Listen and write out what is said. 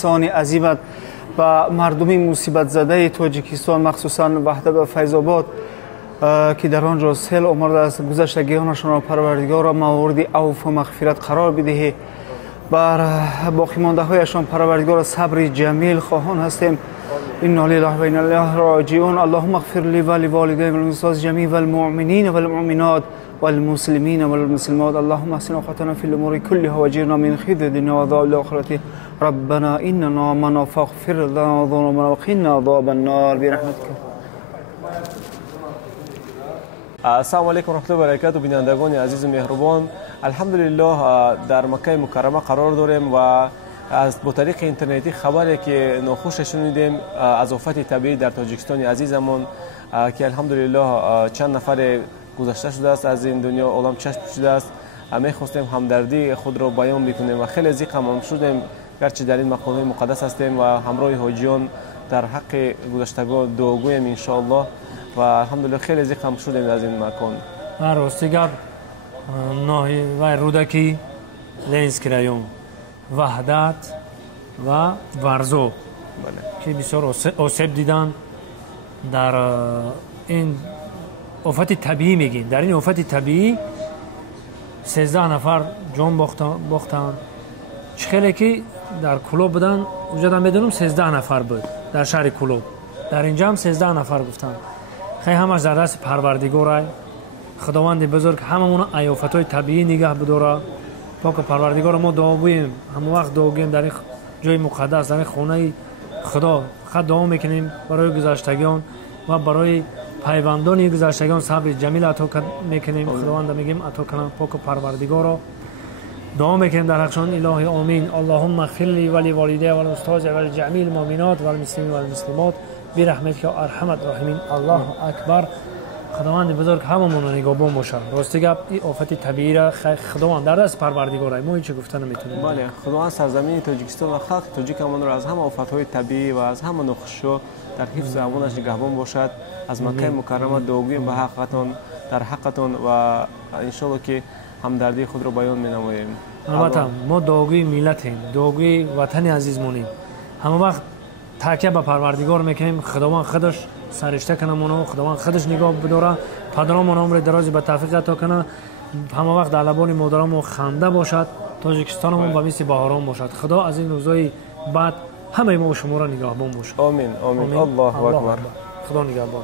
احسان عظیمت و مردم مصیبت زده تاجیکستان مخصوصا وحده و فیض آباد که در آنجا سیل آمده است، گذشتگیانشان را پروردگار را موارد عفو و مغفرت قرار بدهی. بر باقی مانده هایشان پروردگار صبر جمیل خواهان هستیم. انا لله و انا الیه راجعون. اللهم اغفر لی و لوالدی و للمؤمنین جميع والمؤمنین والمؤمنات والمسلمین والمسلمات. اللهم احسن عاقبتنا في الامور كلها واجرنا من خزي الدنيا وعذاب الاخره. ربنا اننا آمنا فاغفر لنا ذنوبنا وقنا عذاب النار برحمتك. السلام علیکم و رحمت الله و برکاته. بینندگان عزیز و مهربان، الحمدلله در مکه مکرمه قرار داریم و از با طریق اینترنتی خبری که ناخوش شنیدیم از آفت طبیعی در تاجیکستان عزیزمون که الحمدلله چند نفر گذشته شده است از این دنیا عالم چشم شده است. می‌خواستیم همدردی خود را بیان بکنیم و خیلی از این غمگین شدیم، گرچه در این مقام مقدس هستیم و همراه حاجیان در حق گذشتگان دعاگوییم ان شاء الله و الحمدلله خیلی از این غم شدیم از این مکان. راستی گپ ناهی و رودکی لینسک رایون وحدت و ورزو که بسیار آسیب دیدن در این آفت طبیعی. میگین در این آفت طبیعی 13 نفر جان باختن. خیلی که در کلوب بودن اونجا میدونم 13 نفر بود در شهر کلوب، در اینجا هم 13 نفر گفتن. خیلی همش در دست پروردگاره. خداوند بزرگ هممون آفت‌های طبیعی نگاه بداره. پاک پروردگار ما دعا بگیم، همون وقت دعا بگیم در این جای مقدس، در این خانه خدا خود دعا میکنیم برای گذشتگان و برای پیوندان گذشتگان صبر جمیل عطا میکنیم. خداوند میگیم عطا کنه. پاک پروردگار رو دعا میکنیم در حقشان. الهی آمین. اللهم اغفر لی و لوالدی و للاستاذ و لجميع المؤمنات والمسلمین والمسلمات برحمتک یا ارحم الراحمین. الله اکبر. خداوند بزرگ هممون رو نگهبان باشه. راستی گپ این آفت طبیعی را خداوند در دست پروردگاره، ما هیچ گفتن نمیتونیم. بله، خداوند سرزمین تاجیکستان و خلق تاجیکمون رو از همه آفت‌های طبیعی و از همه نقش‌ها در حفظ امانش نگهبان باشد. از مکه مکرمه دعاگوییم به حقتون در حقتون و ان شاء الله که همدردی خود رو بیان می‌نماییم. البته ما دعاگوی ملتیم، دعاگوی وطن عزیزمونیم. همه وقت تکیه به پروردگار میکنیم. خداوند خودش سرشته کنه مونو، خداوند خودش نگاه بداره، پدرامون عمر درازی به توفیق عطا کنه. همه وقت در لبان مادرامون خنده باشد، تاجیکستانمون به مثل بهاران باشد. خدا از این روزای بعد همه ما و شما را نگهبان باشه. آمین آمین. الله اکبر. خدا نگهبان.